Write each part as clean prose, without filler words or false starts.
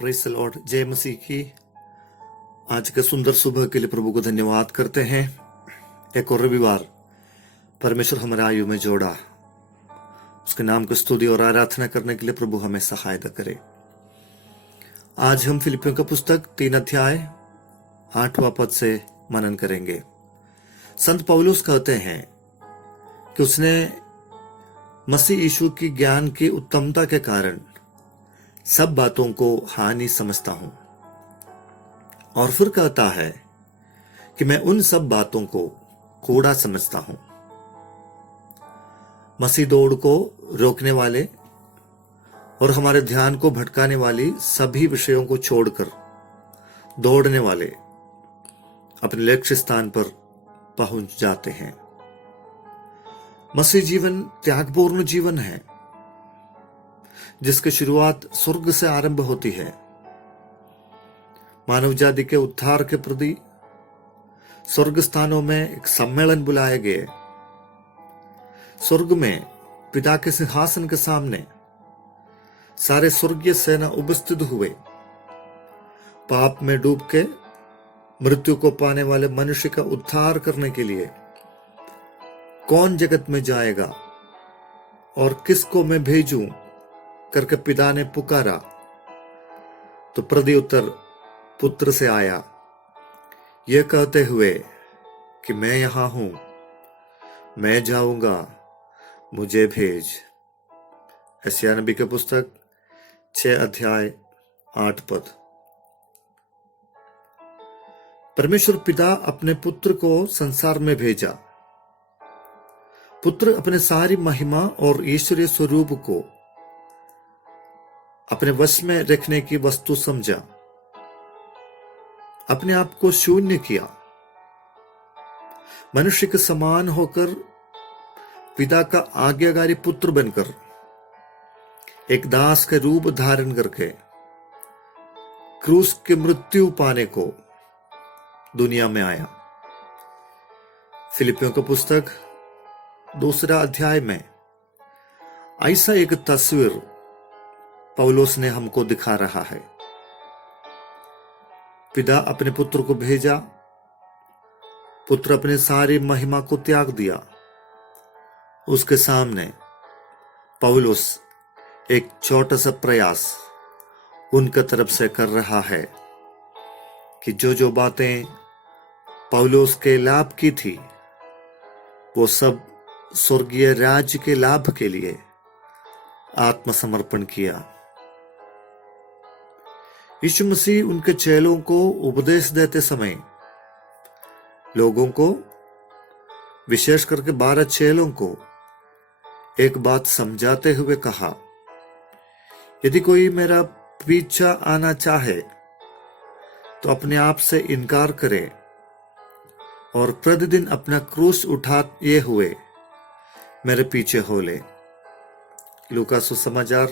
Praise the Lord. जय मसीह की। आज के सुंदर सुबह के लिए प्रभु को धन्यवाद करते हैं। एक और रविवार परमेश्वर हमारे आयु में जोड़ा। उसके नाम को स्तुति और आराधना करने के लिए प्रभु हमें सहायता करे। आज हम फिलिपियों का पुस्तक 3 अध्याय 8वां पद से मनन करेंगे। संत पौलुस कहते हैं कि उसने मसीह यीशु की ज्ञान की उत्तमता के कारण सब बातों को हानि समझता हूं, और फिर कहता है कि मैं उन सब बातों को कूड़ा समझता हूं। मसीह दौड़ को रोकने वाले और हमारे ध्यान को भटकाने वाली सभी विषयों को छोड़कर दौड़ने वाले अपने लक्ष्य स्थान पर पहुंच जाते हैं। मसीह जीवन त्यागपूर्ण जीवन है, जिसकी शुरुआत स्वर्ग से आरंभ होती है। मानव जाति के उद्धार के प्रति स्वर्ग स्थानों में एक सम्मेलन बुलाए गए। स्वर्ग में पिता के सिंहासन के सामने सारे स्वर्गीय सेना उपस्थित हुए। पाप में डूब के मृत्यु को पाने वाले मनुष्य का उद्धार करने के लिए कौन जगत में जाएगा और किसको मैं भेजूं करके पिता ने पुकारा, तो प्रत्युत्तर पुत्र से आया, यह कहते हुए कि मैं यहां हूं, मैं जाऊंगा, मुझे भेज। यशायाह नबी की पुस्तक 6 अध्याय 8 पद। परमेश्वर पिता अपने पुत्र को संसार में भेजा। पुत्र अपने सारी महिमा और ईश्वरीय स्वरूप को अपने वश में रखने की वस्तु समझा, अपने आप को शून्य किया। मनुष्य के समान होकर पिता का आज्ञाकारी पुत्र बनकर एक दास के रूप धारण करके क्रूस की मृत्यु पाने को दुनिया में आया। फिलिपियों का पुस्तक 2 अध्याय में ऐसा एक तस्वीर पौलुस ने हमको दिखा रहा है। पिता अपने पुत्र को भेजा, पुत्र अपने सारी महिमा को त्याग दिया। उसके सामने पौलुस एक छोटा सा प्रयास उनके तरफ से कर रहा है कि जो बातें पौलुस के लाभ की थी, वो सब स्वर्गीय राज्य के लाभ के लिए आत्मसमर्पण किया। यीशु मसीह उनके चेलों को उपदेश देते समय लोगों को, विशेष करके 12 चेलों को, एक बात समझाते हुए कहा, यदि कोई मेरा पीछा आना चाहे तो अपने आप से इनकार करे और प्रतिदिन अपना क्रूस उठाए हुए मेरे पीछे हो ले। लूका सुसमाचार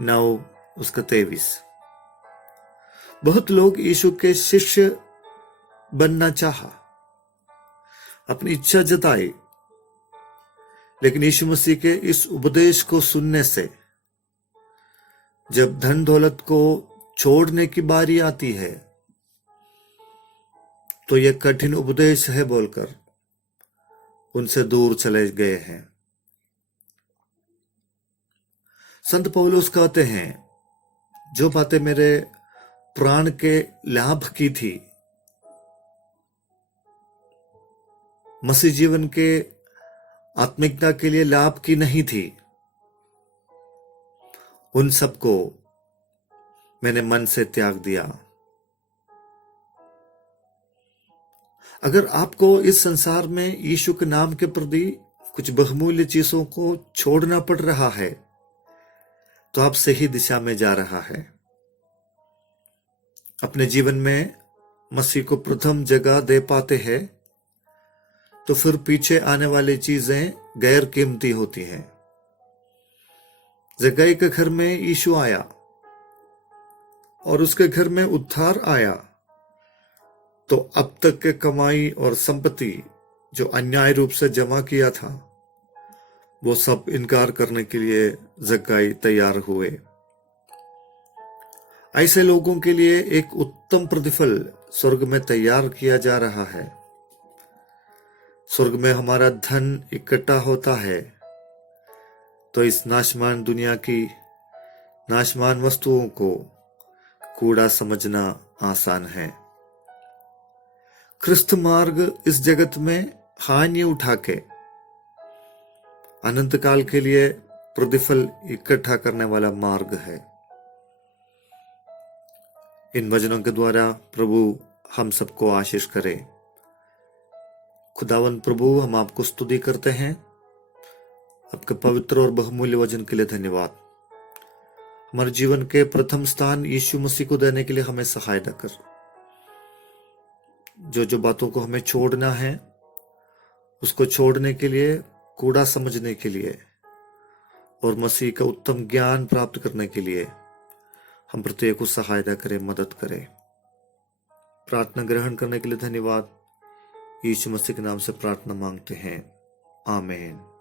9:23। बहुत लोग यीशु के शिष्य बनना चाहा, अपनी इच्छा जताई, लेकिन यीशु मसीह के इस उपदेश को सुनने से जब धन दौलत को छोड़ने की बारी आती है तो यह कठिन उपदेश है बोलकर उनसे दूर चले गए हैं। संत पौलुस कहते हैं, जो बातें मेरे प्राण के लाभ की थी, मसीह जीवन के आत्मिकता के लिए लाभ की नहीं थी, उन सबको मैंने मन से त्याग दिया। अगर आपको इस संसार में यीशु के नाम के प्रति कुछ बहुमूल्य चीजों को छोड़ना पड़ रहा है, तो आप सही दिशा में जा रहा है। अपने जीवन में मसीह को प्रथम जगह दे पाते हैं तो फिर पीछे आने वाली चीजें गैर कीमती होती हैं। जक्कई के घर में यीशु आया और उसके घर में उद्धार आया, तो अब तक के कमाई और संपत्ति जो अन्याय रूप से जमा किया था, वो सब इनकार करने के लिए जक्कई तैयार हुए। ऐसे लोगों के लिए एक उत्तम प्रतिफल स्वर्ग में तैयार किया जा रहा है। स्वर्ग में हमारा धन इकट्ठा होता है तो इस नाशमान दुनिया की नाशमान वस्तुओं को कूड़ा समझना आसान है। ख्रिस्त मार्ग इस जगत में हानि उठा के अनंत काल के लिए प्रतिफल इकट्ठा करने वाला मार्ग है। इन वचनों के द्वारा प्रभु हम सबको आशीष करे। खुदावन प्रभु, हम आपको स्तुति करते हैं। आपके पवित्र और बहुमूल्य वचन के लिए धन्यवाद। हमारे जीवन के प्रथम स्थान यीशु मसीह को देने के लिए हमें सहायता कर। जो बातों को हमें छोड़ना है उसको छोड़ने के लिए, कूड़ा समझने के लिए और मसीह का उत्तम ज्ञान प्राप्त करने के लिए हम प्रत्येक को सहायता करें, मदद करें। प्रार्थना ग्रहण करने के लिए धन्यवाद। यीशु मसीह के नाम से प्रार्थना मांगते हैं, आमीन।